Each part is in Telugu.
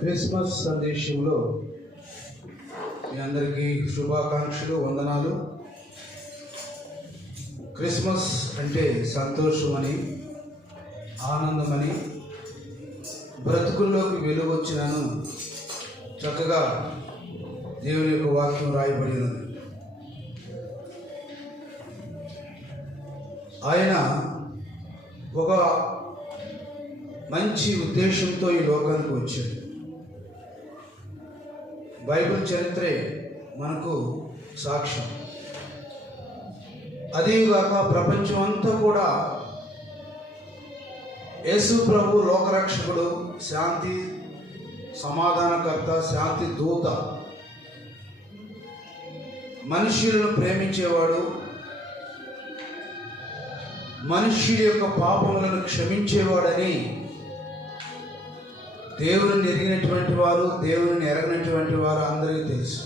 క్రిస్మస్ సందేశంలో మీ అందరికీ శుభాకాంక్షలు, వందనాలు. క్రిస్మస్ అంటే సంతోషమని, ఆనందమని, బ్రతుకుల్లోకి వెలుగొచ్చినాను చక్కగా దేవుని యొక్క వాక్యం రాయబడినది. ఆయన ఒక మంచి ఉద్దేశంతో ఈ లోకానికి వచ్చాడు. బైబిల్ చరిత్రే మనకు సాక్ష్యం. అదేగాక ప్రపంచం అంతా కూడా యేసు ప్రభు లోకరక్షకుడు, శాంతి సమాధానకర్త, శాంతి దూత, మనుష్యులను ప్రేమించేవాడు, మనుష్యుడి యొక్క పాపములను క్షమించేవాడని దేవుని ఎరిగినటువంటి వారు, దేవుని ఎరగినటువంటి వారు అందరికీ తెలుసు.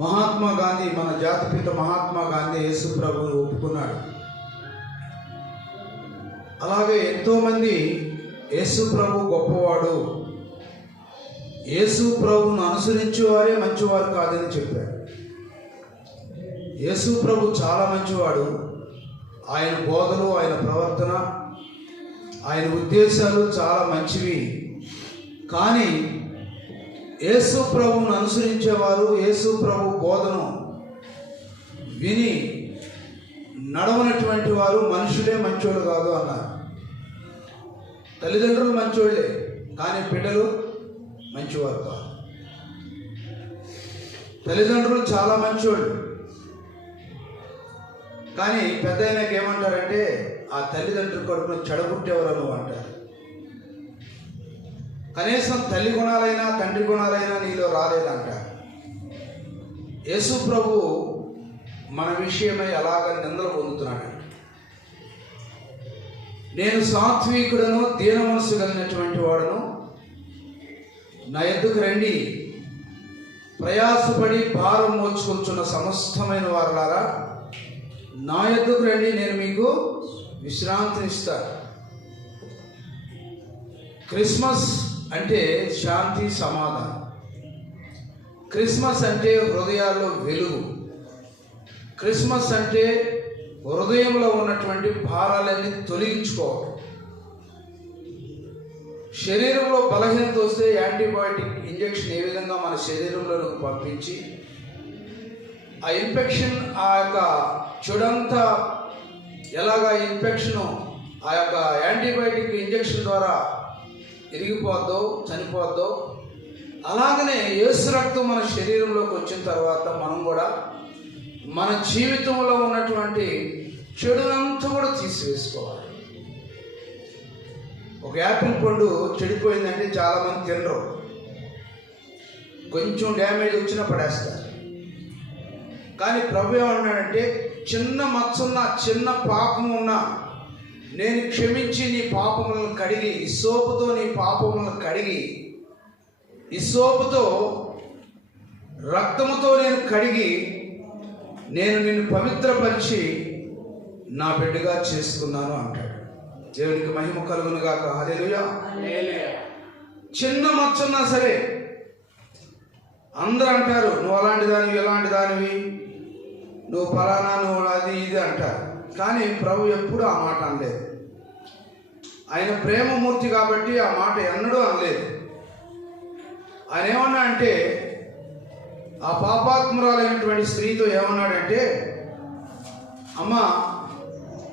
మహాత్మా గాంధీ, మన జాతిపిత మహాత్మా గాంధీ యేసు ప్రభువును ఒప్పుకున్నాడు. అలాగే ఎంతోమంది యేసు ప్రభు గొప్పవాడు, యేసు ప్రభువును అనుసరించేవారే మంచివారు కాదని చెప్పాడు. యేసు ప్రభు చాలా మంచివాడు. ఆయన బోధలు, ఆయన ప్రవర్తన, ఆయన ఉద్దేశాలు చాలా మంచివి. కానీ యేసు ప్రభువును అనుసరించేవారు యేసు ప్రభు బోధను విని నడవనటువంటి వారు మనుషులే మంచోళ్ళు కాదు అన్నారు. తల్లిదండ్రులు మంచోళ్ళే, కానీ బిడ్డలు మంచివారు కాదు. తల్లిదండ్రులు చాలా మంచోళ్ళు, కానీ పెద్ద ఆయనకి ఏమంటారంటే ఆ తల్లిదండ్రుల కడుపున చెడగొట్టేవారు అంటారు. కనీసం తల్లి గుణాలైనా తండ్రి గుణాలైనా నీలో రాలేదంటారు. యేసు ప్రభు మన విషయమై అలాగ నిందలు పొందుతున్నాడు. నేను సాత్వికుడను, దీన మనసు కలిగినటువంటి వాడును, నా ఎద్దుకు రండి, ప్రయాసపడి భారం మోచుకొంచున్న సమస్తమైన వారులారా, నా ఎద్దుకు రండి, నేను మీకు విశ్రాంతినిస్తాను. క్రిస్మస్ అంటే శాంతి, సమాధానం. క్రిస్మస్ అంటే హృదయాల్లో వెలుగు. క్రిస్మస్ అంటే హృదయంలో ఉన్నటువంటి భారాలన్నీ తొలగించుకోవడం. శరీరంలో బలహీనత వస్తే యాంటీబయాటిక్ ఇంజెక్షన్ ఏ విధంగా మన శరీరంలోకి పంపించి ఆ ఇన్ఫెక్షన్, ఆ యొక్క చెడంతా ఎలాగా ఇన్ఫెక్షను ఆ యొక్క యాంటీబయాటిక్ ఇంజెక్షన్ ద్వారా ఇరిగిపోద్దో, చనిపోద్దో, అలాగనే యేసు రక్తం మన శరీరంలోకి వచ్చిన తర్వాత మనం కూడా మన జీవితంలో ఉన్నటువంటి చెడునంతా కూడా తీసివేసుకోవాలి. ఒక యాపిల్ పండు చెడిపోయిందంటే చాలామంది తినరు, కొంచెం డ్యామేజ్ వచ్చినా పడేస్తారు. కానీ ప్రభు ఏమన్నాడంటే, చిన్న మచ్చున్న, చిన్న పాపం ఉన్నా నేను క్షమించి నీ పాపములను కడిగి, ఇస్సోపుతో నీ పాపములను కడిగి, ఇస్సోపుతో రక్తముతో నేను కడిగి, నేను నిన్ను పవిత్రపరిచి నా బిడ్డగా చేసుకున్నాను అంటాడు. దేవునికి మహిమ కలుగును గాక. హల్లెలూయా. చిన్న మచ్చున్నా సరే అందరూ అంటారు, నువ్వు అలాంటి దానివి, ఎలాంటి దానివి, నువ్వు ఫలానా, నువ్వు అది ఇది అంటారు. కానీ ప్రభు ఎప్పుడు ఆ మాట అనలేదు. ఆయన ప్రేమమూర్తి కాబట్టి ఆ మాట ఎన్నడూ అనలేదు. ఆయన ఏమన్నా అంటే, ఆ పాపాత్మురాలైనటువంటి స్త్రీతో ఏమన్నాడంటే, అమ్మ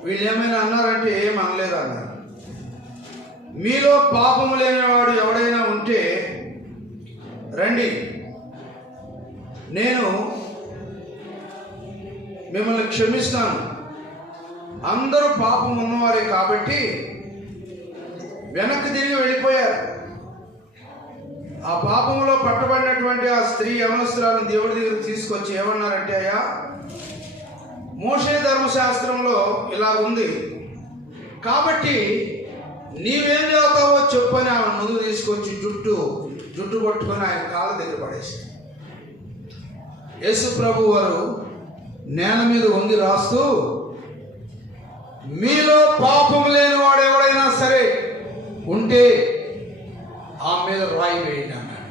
వీళ్ళు ఏమైనా అన్నారంటే ఏం అనలేదు అన్నారు. మీలో పాపము లేనివాడు ఎవడైనా ఉంటే రండి, నేను మిమ్మల్ని క్షమిస్తాను. అందరూ పాపం ఉన్నవారే కాబట్టి వెనక్కి తిరిగి వెళ్ళిపోయారు. ఆ పాపంలో పట్టబడినటువంటి ఆ స్త్రీ యవనస్తురాలను దేవుడి దగ్గరికి తీసుకొచ్చి ఏమన్నారంటే, అయ్యా, మోషే ధర్మశాస్త్రంలో ఇలా ఉంది కాబట్టి నీవేం చదువుతావో చెప్పని ఆమె ముందు తీసుకొచ్చి జుట్టు పట్టుకొని ఆయన కాళ్ళ దగ్గర పడేశారు. యేసు ప్రభు వారు నేల మీద వంగి రాస్తూ, మీలో పాపం లేని వాడు ఎవడైనా సరే ఉంటే మీద రాయి వేయండి అన్నాడు.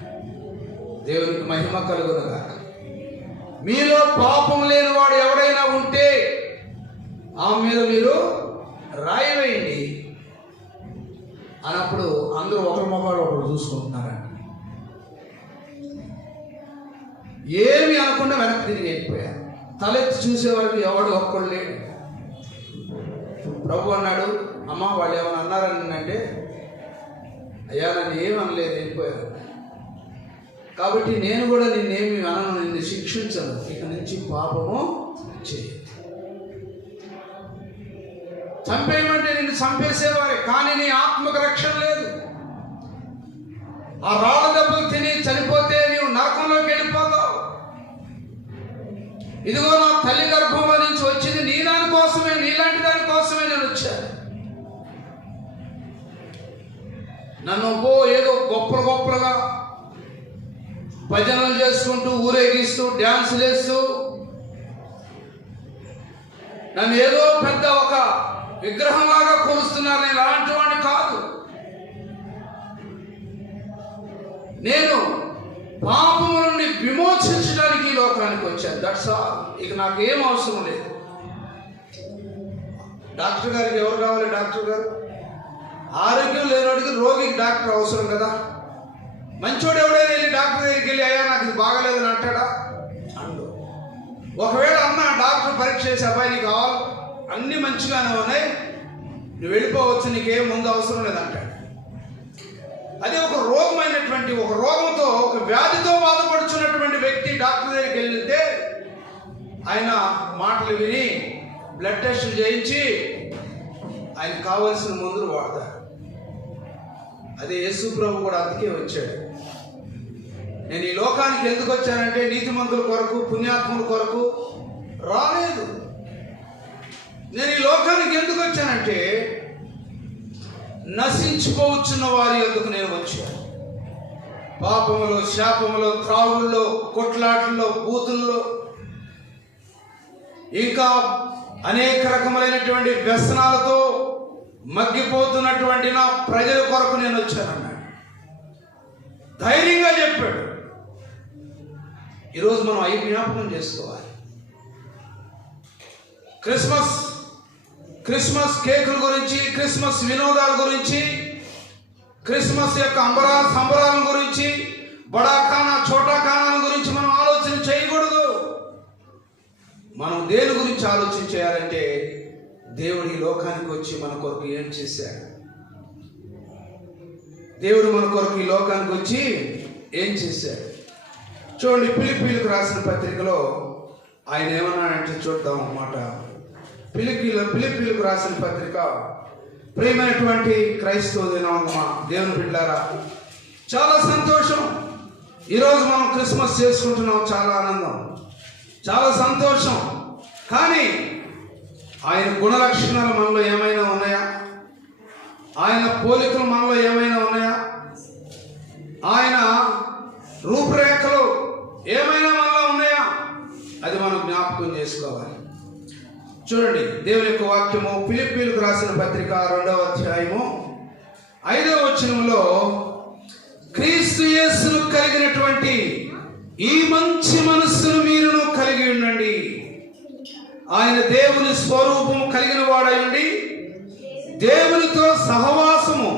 దేవునికి మహిమ కలుగునుగాక. మీలో పాపం లేని వాడు ఎవడైనా ఉంటే ఆమె మీద మీరు రాయి వేయండి అన్నప్పుడు అందరూ ఒకరి మొక్కలు ఒకరు చూసుకుంటున్నారండి. ఏమి అనకుండా వెనక్కి తిరిగి వెళ్ళిపోయారు. తలెత్తి చూసేవారికి ఎవడు ఒక్కడు లేడు. ప్రభు అన్నాడు, అమ్మ వాళ్ళు ఏమైనా అన్నారని అంటే, అయ్యా నన్ను ఏమి అనలేదు, వెళ్ళిపోయారు. కాబట్టి నేను కూడా నిన్నేమి అనను, నిన్ను శిక్షించను, ఇక నుంచి పాపము చేయదు. చంపేయమంటే నిన్ను చంపేసేవారే, కానీ నీ ఆత్మకు రక్షణ లేదు. ఆ రాళ్ళ దెబ్బలు తిని చనిపోతే నీవు నరకంలోకి వెళ్ళిపోతావు. ఇదిగో నా తల్లి గర్భంలో నుంచి వచ్చింది నీ దాని కోసమే, నీలాంటి దాని కోసమే నేను వచ్చాను. నన్ను ఏదో గొప్పలుగా భజనలు చేసుకుంటూ ఊరేగిస్తూ డ్యాన్సులు వేస్తూ నన్ను ఏదో పెద్ద ఒక విగ్రహంలాగా కొలుస్తున్నారు. నేను అలాంటి వాడిని కాదు. నేను పాపము నుండి విమోచించడానికి ఈ లోకానికి వచ్చాను. That's all. ఇక నాకేం అవసరం లేదు. డాక్టర్ గారికి ఎవరు కావాలి? డాక్టర్ గారు ఆరోగ్యం లేనివాడికి, రోగికి డాక్టర్ అవసరం కదా. మంచోడు ఎవడైనా వెళ్ళి డాక్టర్ దగ్గరికి వెళ్ళి అయ్యా నాకు ఇది బాగలేదని అంటాడా? అండు. ఒకవేళ అన్న డాక్టర్ పరీక్ష చేసి అబ్బాయి నీకు కావాలి, అన్ని మంచిగానే ఉన్నాయి, నువ్వు వెళ్ళిపోవచ్చు, నీకేం ముందు అవసరం లేదంటాడు. అదే ఒక రోగమైనటువంటి, ఒక రోగంతో, ఒక వ్యాధితో బాధపడుచున్నటువంటి వ్యక్తి డాక్టర్ దగ్గరికి వెళ్తే ఆయన మాటలు విని బ్లడ్ టెస్టులు చేయించి ఆయన కావలసిన మందులు వాడతారు. అదే యేసు ప్రభు కూడా అందుకే వచ్చాడు. నేను ఈ లోకానికి ఎందుకు వచ్చానంటే నీతిమంతుల కొరకు, పుణ్యాత్ముల కొరకు రాలేదు. నేను ఈ లోకానికి ఎందుకు వచ్చానంటే నశించిపోవచ్చున్న వారి ఎందుకు నేను వచ్చాను. పాపములో, శాపములో, త్రాగుల్లో, కొట్లాటల్లో, బూతుల్లో, ఇంకా అనేక రకములైనటువంటి వ్యసనాలతో మగ్గిపోతున్నటువంటి నా ప్రజల కొరకు నేను వచ్చానన్నాడు. ధైర్యంగా చెప్పాడు. ఈరోజు మనం అవి జ్ఞాపకం చేసుకోవాలి. క్రిస్మస్ కేకుల గురించి, క్రిస్మస్ వినోదాల గురించి, క్రిస్మస్ యొక్క సంబరాల గురించి, బడాఖానా చోటాఖానాల గురించి మనం ఆలోచన చేయకూడదు. మనం దేని గురించి ఆలోచన చేయాలంటే దేవుడు ఈ లోకానికి వచ్చి మన కొరకు ఏం చేశాడు. దేవుడు మన కొరకు ఈ లోకానికి వచ్చి ఏం చేశాడు చూడండి. ఫిలిప్పీలకు రాసిన పత్రికలో ఆయన ఏమన్నాడంటే చూద్దాం అన్నమాట. ఫిలిప్పీలకు రాసిన పత్రిక. ప్రియమైనటువంటి క్రైస్తవ దినోత్సవ దేవుని బిడ్డలారా, చాలా సంతోషం. ఈరోజు మనం క్రిస్మస్ చేసుకుంటున్నాం, చాలా ఆనందం, చాలా సంతోషం. కానీ ఆయన గుణలక్షణాలు మనలో ఏమైనా ఉన్నాయా? ఆయన పోలికలు మనలో ఏమైనా ఉన్నాయా? ఆయన రూపురేఖలు ఏమైనా మనలో ఉన్నాయా? అది మనం జ్ఞాపకం చేసుకోవాలి. చూడండి, దేవుని యొక్క వాక్యము ఫిలిప్పీలకు రాసిన పత్రిక 2వ అధ్యాయము 5వ వచనంలో, క్రీస్తు యేసును కలిగినటువంటి ఈ మంచి మనస్సును మీరును కలిగి ఉండండి. ఆయన దేవుని స్వరూపము కలిగిన వాడై ఉండి దేవునితో సహవాసము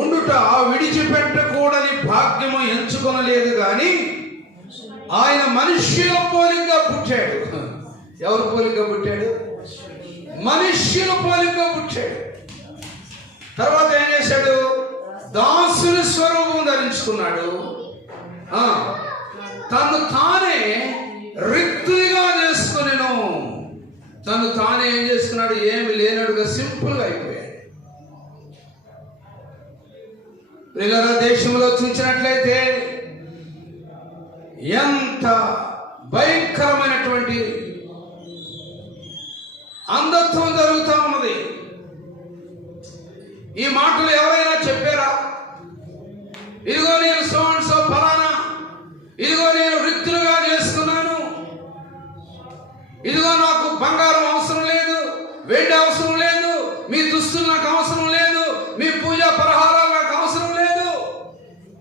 ఉండుట విడిచిపెట్టకూడని భాగ్యము ఎంచుకొనలేదు కానీ ఆయన మనుష్యుల పోలికగా పుట్టాడు. ఎవరి పోలికగా పుట్టాడు? మనుష్యుల పోలికగా పుట్టాడు. తర్వాత ఏం చేశాడు? దాసుని స్వరూపం ధరించుకున్నాడు. తను తానే రిక్తునిగా చేసుకునేను. తను తానే ఏం చేసుకున్నాడు? ఏమి లేనడుగా సింపుల్గా అయిపోయాడు. ప్రియులారా, దేశంలో చూసినట్లయితే ఎంత భయంకరమైనటువంటి అంధత్వం జరుగుతూ ఉన్నది. ఈ మాటలు ఎవరైనా చెప్పారా? ఇదిగో నేను సో ఫలానా, ఇదిగో నేను రిక్తులుగా చేసుకున్నాను, ఇదిగో నాకు బంగారం అవసరం లేదు, వెండి అవసరం లేదు, మీ దుస్తులు నాకు అవసరం లేదు, మీ పూజా పరిహారాలు నాకు అవసరం లేదు,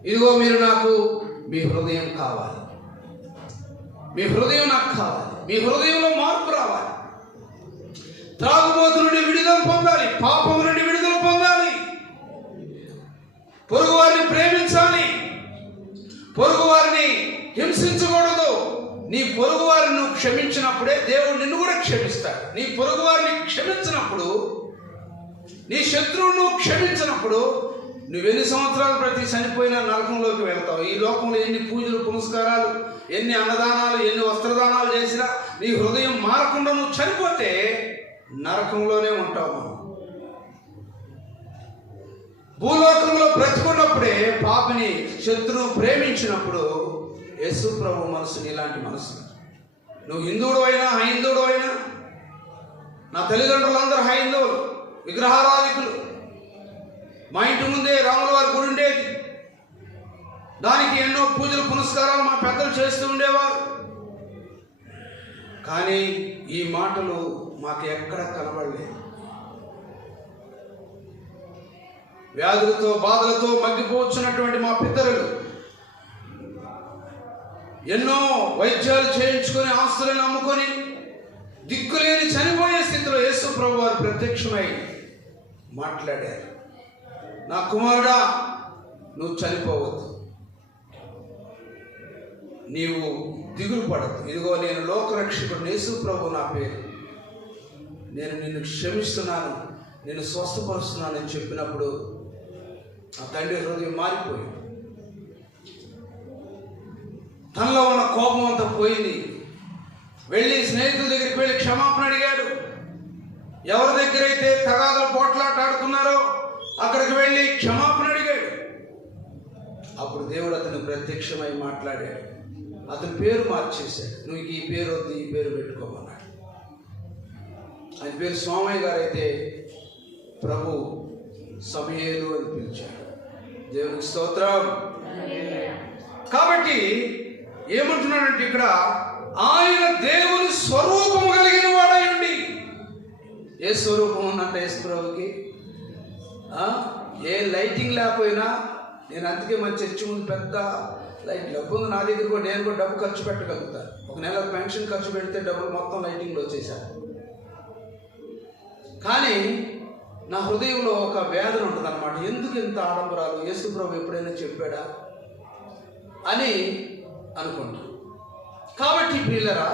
ఇదిగో మీరు నాకు మీ హృదయం కావాలి, మీ హృదయం నాకు కావాలి, మీ హృదయంలో మార్పు రావాలి. త్రాగుబోతు నుండి విడుదల పొందాలి, పాపం నుండి విడుదల పొందాలి, పొరుగు వారిని ప్రేమించాలి, పొరుగు వారిని హింసించకూడదు. నీ పొరుగు వారిని నువ్వు క్షమించినప్పుడే దేవుడు నిన్ను కూడా క్షమిస్తాడు. నీ పొరుగు వారిని క్షమించినప్పుడు, నీ శత్రువును క్షమించినప్పుడు నువ్వెన్ని సంవత్సరాలు ప్రతి చనిపోయినా నరకంలోకి వెళ్తావు. ఈ లోకంలో ఎన్ని పూజలు పునస్కారాలు, ఎన్ని అన్నదానాలు, ఎన్ని వస్త్రదానాలు చేసినా నీ హృదయం మారకుండా నువ్వు చనిపోతే నరకంలోనే ఉంటావు. భూలోకంలో బ్రతుకున్నప్పుడే పాపిని శత్రువు ప్రేమించినప్పుడు యేసు ప్రభు మనసు నీలాంటి మనసు. నువ్వు హిందువుడు అయినా హైందువుడు అయినా, నా తల్లిదండ్రులందరూ హైందువులు, విగ్రహారాధికులు. మా ఇంటి ముందే రాముల వారి గుడి ఉండేది, దానికి ఎన్నో పూజలు పునస్కారాలు మా పెద్దలు చేస్తూ ఉండేవారు. కానీ ఈ మాటలు మాకు ఎక్కడ కనబడలేదు. వ్యాధులతో బాధలతో మగ్గిపోవచ్చున్నటువంటి మా పితరులు ఎన్నో వైద్యాలు చేయించుకొని ఆస్తులను అమ్ముకొని దిక్కులేని చనిపోయే స్థితిలో యేసు ప్రభు వారు ప్రత్యక్షమై మాట్లాడారు. నా కుమారుడా, నువ్వు చనిపోవద్దు, నీవు దిగులు పడద్దు. ఇదిగో నేను లోకరక్షకుడు యేసు ప్రభు నా పేరు, నేను నిన్ను క్షమిస్తున్నాను, నేను స్వస్థపరుస్తున్నానని చెప్పినప్పుడు ఆ తండ్రి హృదయం మారిపోయింది. తనలో ఉన్న కోపం అంతా పోయింది. వెళ్ళి స్నేహితుల దగ్గరికి వెళ్ళి క్షమాపణ అడిగాడు. ఎవరి దగ్గర అయితే తగాదలు పోట్లాట ఆడుకున్నారో అక్కడికి వెళ్ళి క్షమాపణ అడిగాడు. అప్పుడు దేవుడు అతను ప్రత్యక్షమై మాట్లాడాడు. అతని పేరు మార్చేశాడు. నువ్వు ఈ పేరు వద్దు, ఈ పేరు పెట్టుకోమన్నాడు. ఆయన పేరు స్వామయ్య గారు అయితే ప్రభు సమయేలు అని పిలిచాడు. దేవునికి స్తోత్రం. కాబట్టి ఏమంటున్నాడంటే ఇక్కడ, ఆయన దేవుని స్వరూపము కలిగిన వాడయండి. ఏ స్వరూపం ఉందంటే యేసు ప్రభుకి ఏ లైటింగ్ లేకపోయినా, నేను అందుకే మన చర్చి ముందు పెద్ద లైట్ డబ్బు ఉంది నా దగ్గర కూడా, నేను కూడా డబ్బు ఖర్చు పెట్టగలుగుతాను. ఒక నెల పెన్షన్ ఖర్చు పెడితే డబ్బులు మొత్తం లైటింగ్లో వచ్చేసాను. కానీ నా హృదయంలో ఒక వేదన ఉంటుంది అన్నమాట. ఎందుకు ఇంత ఆడంబరాలు, యేసు ప్రభు ఎప్పుడైనా చెప్పాడా అని అనుకుంటా. కాబట్టి ప్రియులరా,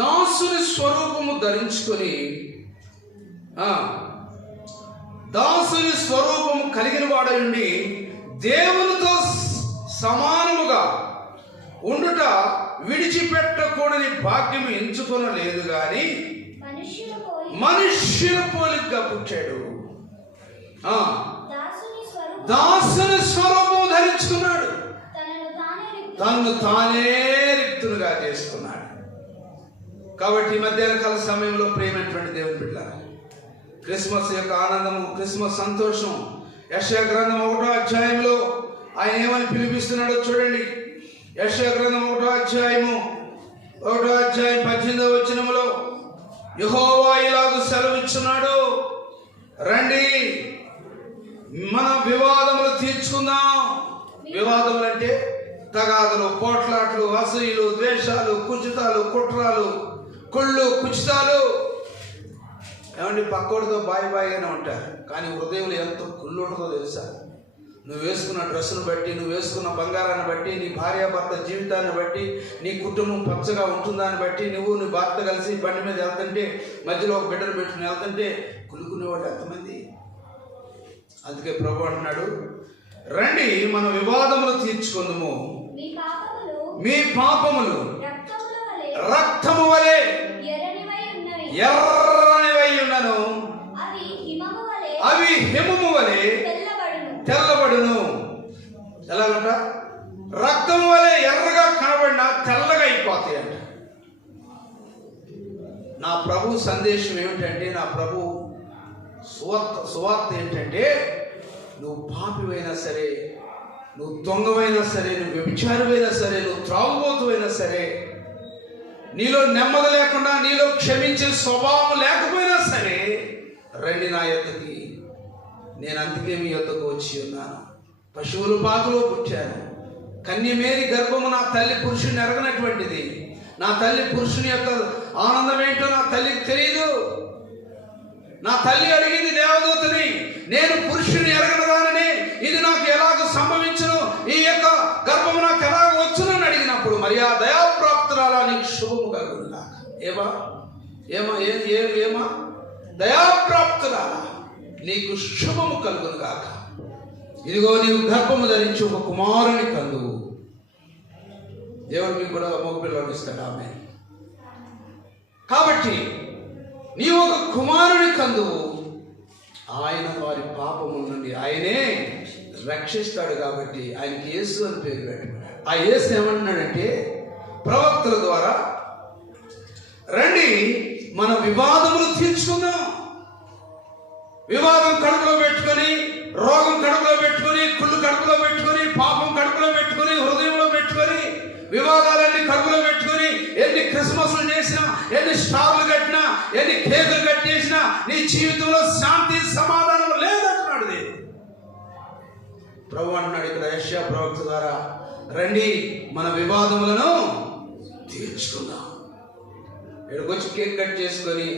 దాసుని స్వరూపము ధరించుకొని, దాసుని స్వరూపము కలిగిన వాడయుండి దేవునితో సమానముగా ఉండుట విడిచిపెట్టకూడని భాగ్యము ఎంచుకొనలేదు గాని మనుష్యుల పోలికగా పుట్టాడు. దాసుని స్వరూపం ధరించుకున్నాడు, తన్ను తానే రిక్తునుగా చేసుకున్నాడు. కాబట్టి మధ్యాహ్న కాల సమయంలో ప్రేమైనటువంటి దేవుని బిడ్డలారా, క్రిస్మస్ యొక్క ఆనందము, క్రిస్మస్ సంతోషం యెషయా గ్రంథం 1వ అధ్యాయంలో ఆయన ఏమని పిలిపిస్తున్నాడో చూడండి. యెషయా గ్రంథం 1వ అధ్యాయం 18వ వచనములో యెహోవా ఇలాగు సెలవిస్తున్నాడు, రండి మన వివాదములు తీర్చుకుందాం. వివాదములు అంటే తగాదులు, పోట్లాట్లు, అసూయలు, ద్వేషాలు, కుచితాలు, కుట్రాలు, కుళ్ళు, కుచితాలు. ఏమండి, పక్కోడితో బాయిగానే ఉంటారు, కానీ హృదయంలో ఎంత కుళ్ళు ఉంటుందో తెలుసా? నువ్వు వేసుకున్న డ్రెస్సును బట్టి, నువ్వు వేసుకున్న బంగారాన్ని బట్టి, నీ భార్యాభర్త జీవితాన్ని బట్టి, నీ కుటుంబం పచ్చగా ఉంటుందాన్ని బట్టి, నువ్వు నీ భర్త కలిసి బండి మీద వెళ్తుంటే, మధ్యలో ఒక బిడ్డను పెట్టుకుని వెళ్తుంటే కులుకునేవాళ్ళు ఎంతమంది? అందుకే ప్రభు అంటున్నాడు, రండి మన వివాదములు తీర్చుకుందాము, మీ పాపములు రక్తము వలె ఎర్రనివై ఉన్నను, అవి హిమము వలె తెల్లబడును. ఎలాగంట? రక్తం వలె ఎర్రగా కనబడినా తెల్లగా అయిపోతాయి అంట. నా ప్రభు సందేశం ఏమిటంటే, నా ప్రభు సువార్త ఏంటంటే, నువ్వు పాపివైనా సరే, నువ్వు దొంగవైనా సరే, నువ్వు వ్యభిచారమైనా సరే, నువ్వు త్రాగుబోతువైనా సరే, నీలో నెమ్మది లేకుండా, నీలో క్షమించే స్వభావం లేకపోయినా సరే, రండి నా యొద్దకి. నేను అందుకే మీ యొద్దకు వచ్చి ఉన్నాను. పశువుల పాకలో పుట్టాను. కన్యమేరి గర్భము నా తల్లి పురుషుని ఎరగనటువంటిది. నా తల్లి పురుషుని యొక్క ఆనందం ఏంటో నా తల్లికి తెలియదు. నా తల్లి అడిగింది దేవదూతని, నేను పురుషుని ఎరగనదానని, ఇది నాకు ఎలాగ సంభవించును, ఈ యొక్క గర్భము నాకు ఎలాగ వచ్చునని అడిగినప్పుడు, మరి ఆ దయాప్రాప్తురాలా నీకు శుభము కలుగును. ఏమా ఏమా ఏమా దయాప్రాప్తురాలా నీకు శుభము కలుగును గాక. ఇదిగో నీవు గర్భము ధరించి ఒక కుమారుని కందువు. దేవుడు మీకు కూడా మగపిల్లలు ఇస్తాడు. ఆమె కాబట్టి నీవు ఒక కుమారుని కందువు, ఆయన వారి పాపముల నుండి ఆయనే రక్షిస్తాడు. కాబట్టి ఆయనకి యేసు అని పేరు పెట్టుకున్నాడు. ఆ యేసు ఏమంటున్నాడంటే, ప్రవక్తల ద్వారా రండి మన వివాదములు తీర్చుకుందాం. వివాదం కడుపులో పెట్టుకొని, రోగం కడుపులో పెట్టుకొని, కుళ్ళు కడుపులో పెట్టుకొని, పాపం కడుపులో పెట్టుకొని, హృదయంలో పెట్టుకొని, వివాదాలన్నీ కడుపులో పెట్టుకొని, ఎన్ని క్రిస్మస్లు చేసినా, ఎన్ని స్టార్లు కట్టినా, ఎన్ని కేకులు కట్టేసినా నీ జీవితంలో శాంతి సమాధానం లేదంటున్నాడు దేవుడు. ప్రభు అంటున్నాడు ఇక్కడ యెషయా ప్రవక్త ద్వారా, రండి మన వివాదములను తీర్చుకుందాం. ఇక్కడికొచ్చి కేక్ కట్ చేసుకొని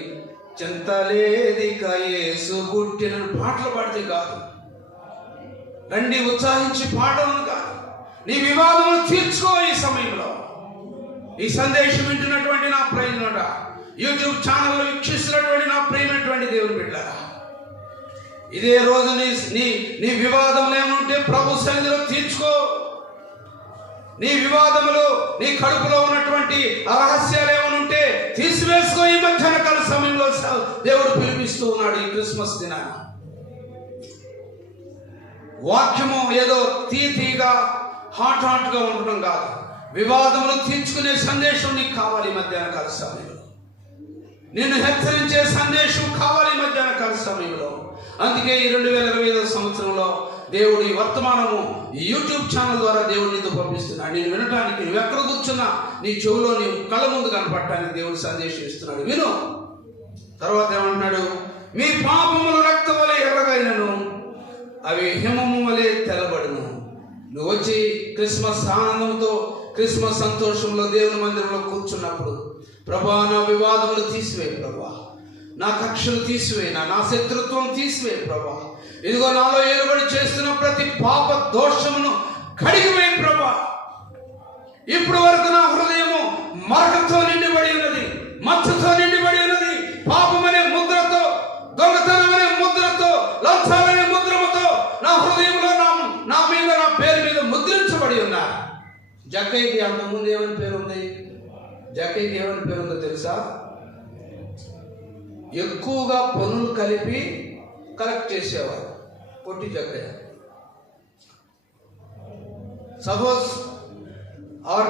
చింతలేదిక యేసు పుట్టిన పాటలు పాడితే కాదు. రండి ఉత్సాహించి పాడలను కాదు, నీ వివాదములు తీర్చుకో. ఈ సమయంలో ఈ సందేశం వింటున్నటువంటి నా ప్రియులారా, యూట్యూబ్ ఛానల్లో వీక్షిస్తున్నటువంటి నా ప్రియమైనటువంటి దేవుని బిడ్డలారా, ఇదే రోజు నీ వివాదములు ఏమంటే ప్రభు సన్నిధిలో తీర్చుకో. నీ వివాదములు, నీ కడుపులో ఉన్నటువంటి రహస్యాలు ఏమనుంటే తీసివేసుకో. ఈ మధ్యాహ్న కాల సమయంలో దేవుడు పిలిపిస్తూ ఉన్నాడు. ఈ క్రిస్మస్ దినాన వాక్యము ఏదో తీగా హాట్గా ఉండడం కాదు, వివాదములు తీర్చుకునే సందేశం నీకు కావాలి. మధ్యాహ్న కాల సమయంలో నిన్ను హెచ్చరించే సందేశం కావాలి మధ్యాహ్న కాల సమయంలో. అందుకే ఈ 2025 సంవత్సరంలో దేవుడు ఈ వర్తమానము యూట్యూబ్ ఛానల్ ద్వారా దేవుడు నీతో పంపిస్తున్నాడు. నేను వినటానికి, నువ్వు ఎక్కడ కూర్చున్నా నీ చెవులో నీ కళ్ళ ముందు కనపడటానికి దేవుడు సందేశం ఇస్తున్నాడు. విను. తర్వాత ఏమంటున్నాడు, మీ పాపములు రక్తం వలె ఎర్రగైనను అవి హిమము వలె తెల్లబడును. నువ్వు వచ్చి క్రిస్మస్ ఆనందంతో, క్రిస్మస్ సంతోషంలో దేవుని మందిరంలో కూర్చున్నప్పుడు, ప్రభా నా వివాదములు తీసివేయి ప్రభా, నా కక్షలు తీసివేయి, నా శత్రుత్వం తీసివేయి ప్రభా, ఇదిగో నాలో ఏలుబడి చేస్తున్న ప్రతి పాప దోషమును కడిగివేయి ప్రభా. ఇప్పుడు వరకు నా హృదయము మరకతో నిండిబడి ఉన్నది, మచ్చతో నిండిబడి ఉన్నది. పాపమనే ముద్రతో, దొంగతనం అనే ముద్రతో, లంచాలనే ముద్రముతో నా హృదయంలో నా మీద, నా పేరు మీద ముద్రించబడి ఉన్నా. జక్కయ్యకి అంతకుముందు ఏమని పేరు ఉంది? జక్కయ్యకి ఏమని పేరు ఉందో తెలుసా? ఎక్కువగా పనులు కలిపి కలెక్ట్ చేసేవారు. పొట్టి జక్కయ్య. సపోజ్ 6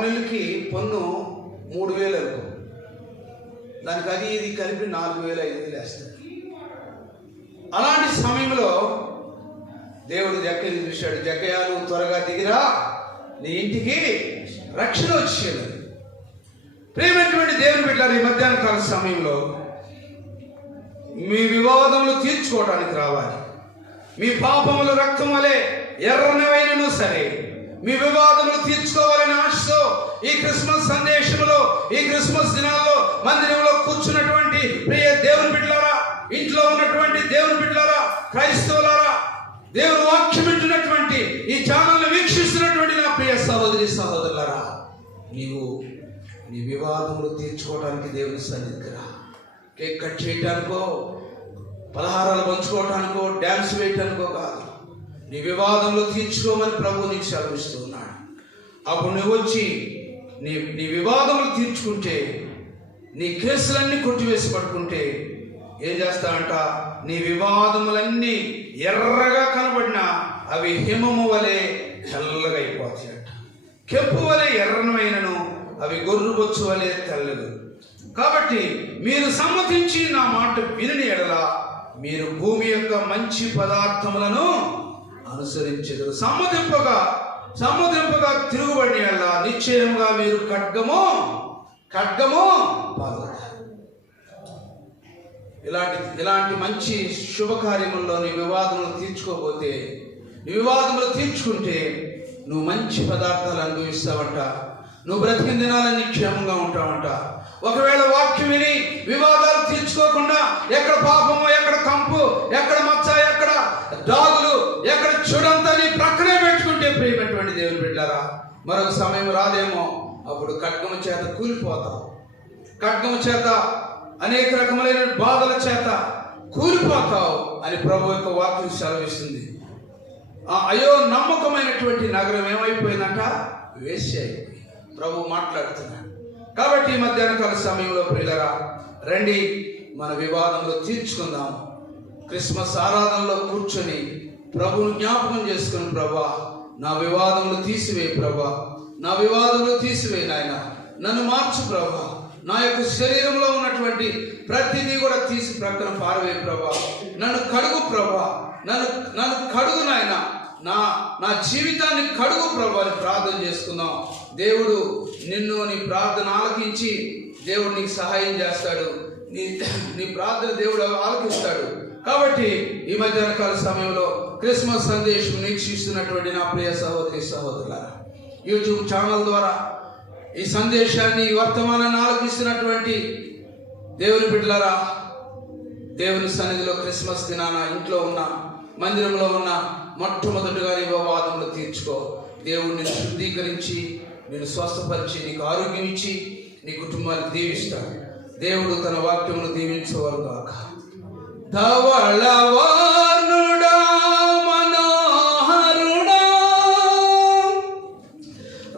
నెలలకి పన్ను 3,000 అనుకో, దానికి అది ఇది కలిపి 4,000 5,000 వేస్తారు. అలాంటి సమయంలో దేవుడు జక్కయ్యని చూశాడు. జక్కయ్య నువ్వు త్వరగా దిగిరా, నీ ఇంటికి రక్షణ వచ్చేది. ప్రియమైనటువంటి దేవుని బిడ్డలారా, ఈ మధ్యాహ్న కాల సమయంలో మీ వివాదములు తీర్చుకోవడానికి రావాలి. మీ పాపములు రక్తం వలె ఎర్రనవైనను సరే మీ వివాదములు తీర్చుకోవాలని ఆశతో ఈ క్రిస్మస్ సందేశంలో, ఈ క్రిస్మస్ దినాల్లో మందిరంలో కూర్చున్నటువంటి ప్రియ దేవుని బిడ్డలారా, ఇంట్లో ఉన్నటువంటి దేవుని బిడ్డలారా, క్రైస్తవులారా, దేవుని వాక్యం వింటున్నటువంటి ఈ ఛానల్ని వీక్షిస్తున్నటువంటి నా ప్రియ సహోదరి సహోదరులారా, నీవు నీ వివాదములు తీర్చుకోవడానికి దేవుని సన్నిధికి రా. కేక్ కట్ చేయటానికో, పలహారాలు పంచుకోవటానికో, డ్యాన్స్ వేయటానికో కాదు. నీ వివాదంలో తీర్చుకోమని ప్రభు నీకు సెలవిస్తూ ఉన్నాడు. అప్పుడు నువ్వు వచ్చి నీ వివాదములు తీర్చుకుంటే, నీ కేసులన్నీ కొట్టివేసి పడుకుంటే ఏం చేస్తావంట? నీ వివాదములన్నీ ఎర్రగా కనబడినా అవి హిమము వలె తెల్లగా అయిపోతాయట. కెంపు వలె ఎర్రనమైనను అవి గొర్రుబొచ్చు వలె తెల్లగు. కాబట్టి మీరు సమ్మతించి నా మాట విని ఎడల మీరు భూమి యొక్క మంచి పదార్థములను అనుసరించెదరు. సమ్మతింపగా తిరుగుబడిన ఎడల నిశ్చయముగా మీరు ఖడ్గము పాల్గొంటారు. ఇలాంటి మంచి శుభకార్యముల్లో నీ వివాదములు తీర్చు తీర్చుకోకపోతే, నీ వివాదములు తీర్చుకుంటే నువ్వు మంచి పదార్థాలు అనుభవిస్తావంట. నువ్వు బ్రతికిన దినాలన్నీ క్షేమంగా ఉంటావంట. ఒకవేళ వాక్యం విని వివాదాలు తీర్చుకోకుండా ఎక్కడ పాపము, ఎక్కడ కంపు, ఎక్కడ మచ్చ, ఎక్కడ దాగులు, ఎక్కడ చెడంతా నీ ప్రక్కనే పెట్టుకుంటే ప్రియమైనటువంటి దేవుని బిడ్డలారా, మరొక సమయం రాదేమో, అప్పుడు ఖడ్గము చేత కూలిపోతావు. ఖడ్గము చేత అనేక రకములైన బాధల చేత కూలిపోతావు అని ప్రభు యొక్క వాక్యం సెలవిస్తుంది. అయ్యో నమ్మకమైనటువంటి నగరం ఏమైపోయిందంట? వేశ్య అయిపోయింది. ప్రభు మాట్లాడుతున్నాడు. కాబట్టి ఈ మధ్యాహ్న కాల సమయంలో ప్రియులరా, రండి మన వివాదంలో తీర్చుకుందాం. క్రిస్మస్ ఆరాధనలో కూర్చొని ప్రభువును జ్ఞాపకం చేసుకుని, ప్రభా నా వివాదములు తీసివేయి, ప్రభా నా వివాదములు తీసివేయి నాయన, నన్ను మార్చు ప్రభా, నా యొక్క శరీరంలో ఉన్నటువంటి ప్రతిదీ కూడా తీసి ప్రక్కన పారవే ప్రభా, నన్ను కడుగు ప్రభా, నన్ను కడుగు నాయన, నా జీవితాన్ని కడుగు ప్రభా అని ప్రార్థన చేసుకుందాం. దేవుడు నిన్ను నీ ప్రార్థన ఆలకించి దేవుడు నీకు సహాయం చేస్తాడు. నీ ప్రార్థన దేవుడు ఆలకిస్తాడు. కాబట్టి ఈ మధ్యాహ్న కాల సమయంలో క్రిస్మస్ సందేశం వీక్షిస్తున్నటువంటి నా ప్రియ సహోదరి సహోదరులారా, యూట్యూబ్ ఛానల్ ద్వారా ఈ సందేశాన్ని, ఈ వర్తమానాన్ని ఆలకిస్తున్నటువంటి దేవుని బిడ్డలారా, దేవుని సన్నిధిలో క్రిస్మస్ దినాన ఇంట్లో ఉన్న, మందిరంలో ఉన్న, మొట్టమొదటిగా నీ వివాదములు తీర్చుకో. దేవుడు నిన్ను శుద్ధీకరించి, నిన్ను స్వస్థపరిచి, నీకు ఆరోగ్యం ఇచ్చి, నీ కుటుంబాన్ని దీవిస్తాడు. దేవుడు తన వాక్యమును దీవించేవారు కాక. ధవళవర్ణుడా మనోహరుడా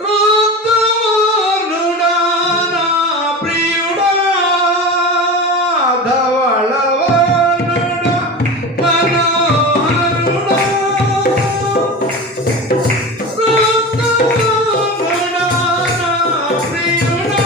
రక్తవర్ణుడా నా ప్రియుడా, ధవళవర్ణుడా మనోహరుడా రక్తవర్ణుడా నా ప్రియుడా,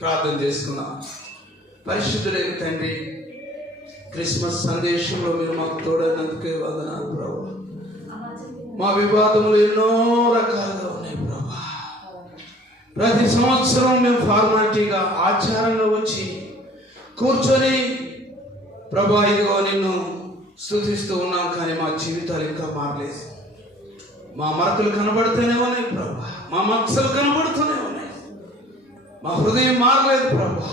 ప్రార్థన చేసుకున్నాం. పరిశుద్ధుడైన తండ్రి, క్రిస్మస్ సందేశంలో మీరు మాకు తోడైనందుకే వందనాలు ప్రభు. మా వివాదములు ఎన్నో రకాలుగా ఉన్నాయి ప్రభు. ప్రతి సంవత్సరం మేము ఫార్మాలిటీగా, ఆచారంగా వచ్చి కూర్చొని ప్రభా ఇదిగో నిన్ను స్తుతిస్తూ ఉన్నాం. కానీ మా జీవితాలు ఇంకా మారలేదు. మా మరకలు కనబడుతూనే ఉన్నాయి ప్రభా, మా మచ్చలు కనబడుతూనే ఉన్నాయి. మా హృదయం మారలేదు ప్రభా.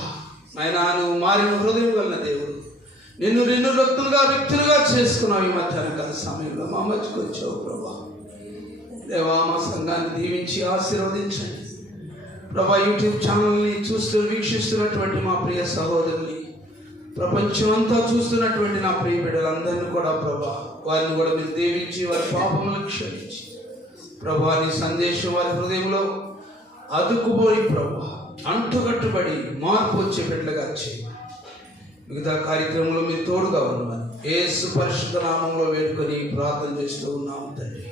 నాయనా, నువ్వు మారిన హృదయం వల్ల దేవుడు నిన్ను వ్యక్తులుగా చేసుకున్నావు. ఈ మధ్యాహ్న కాల సమయంలో మా మధ్యకు వచ్చావు ప్రభా. దేవా, మా సంఘాన్ని దీవించి ఆశీర్వదించండి ప్రభా. యూట్యూబ్ ఛానల్ని వీక్షిస్తున్నటువంటి మా ప్రియ సహోదరుని, ప్రపంచం అంతా చూస్తున్నటువంటి నా ప్రియ బిడ్డలందరినీ కూడా ప్రభా, వారిని కూడా మీరు దీవించి వారి పాపములను క్షమించి ప్రభా, నీ సందేశం వారి హృదయంలో అదుకుపోయి ప్రభా అంటుకట్టుబడి మార్పు వచ్చే బిడ్డలుగా చేయి. మిగతా కార్యక్రమంలో మీరు తోడుగా ఉండమని యేసు పరిశుద్ధ నామంలో వేడుకొని ప్రార్థన చేస్తూ ఉన్నాము తండ్రి.